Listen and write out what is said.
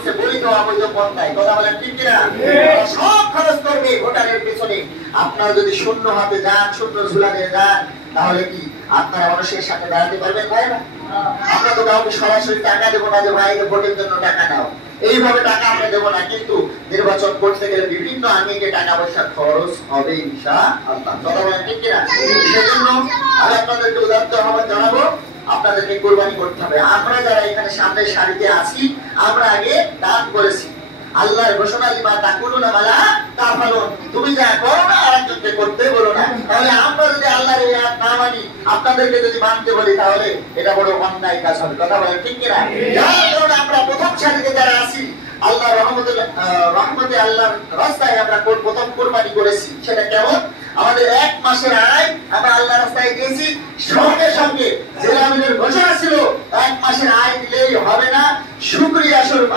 চলছে বৈধ অবৈধ পন্থায়, কথা বলেন ঠিক কিনা? সব খরচ করবে ভোটারের পেছনে। আপনারা যদি শূন্য হাতে যান, শূন্য ঝুলা নিয়ে যান, তাহলে কি আপনারা মানুষের সাথে দাঁড়াতে পারবেন? ভাই না, আমরা তো কাউকে সরাসরি টাকা দেবো না যে ভাই ভোটের জন্য টাকা নাও, এইভাবে টাকা আমরা দেবো না। কিন্তু নির্বাচন করতে গেলে বিভিন্ন আঙ্গিকে টাকা পয়সা খরচ হবে ইনশাআল্লাহ, কথা বলেন ঠিক কিনা? সেজন্য আমি আপনাদেরকে উদাত্ত আহ্বান জানাবো, আপনাদেরকে কোরবানি করতে হবে। আমরা যারা এখানে সামনের সারিতে আছি, আমরা আগে দান করেছি। আল্লাহর ঘোষণা, লিমা তাকুলুনা মালা তাফালুন, তুমি যা করো না আরেকজনকে করতে বলো না। তাহলে আমরা যদি আল্লাহর এই আয়াত না মানি, আপনাদেরকে যদি মানতে বলি, তাহলে এটা বড় অন্যায় কাজ হবে, কথা বলেন ঠিক কিনা? যার কারণে আমরা প্রথম সারিতে যারা আছি, আল্লাহর রহমতে আল্লাহর রাস্তায় আমরা প্রথম কোরবানি করেছি। সেটা কেমন? আমাদের 1 মাসের আয় আমরা আল্লাহর রাস্তায় দিয়েছি, সঙ্গে সঙ্গে জেলা আমিনের ঘোষণা ছিল 1 মাসের আয় দিলেই হবে না, শুকরিয়া স্বরূপ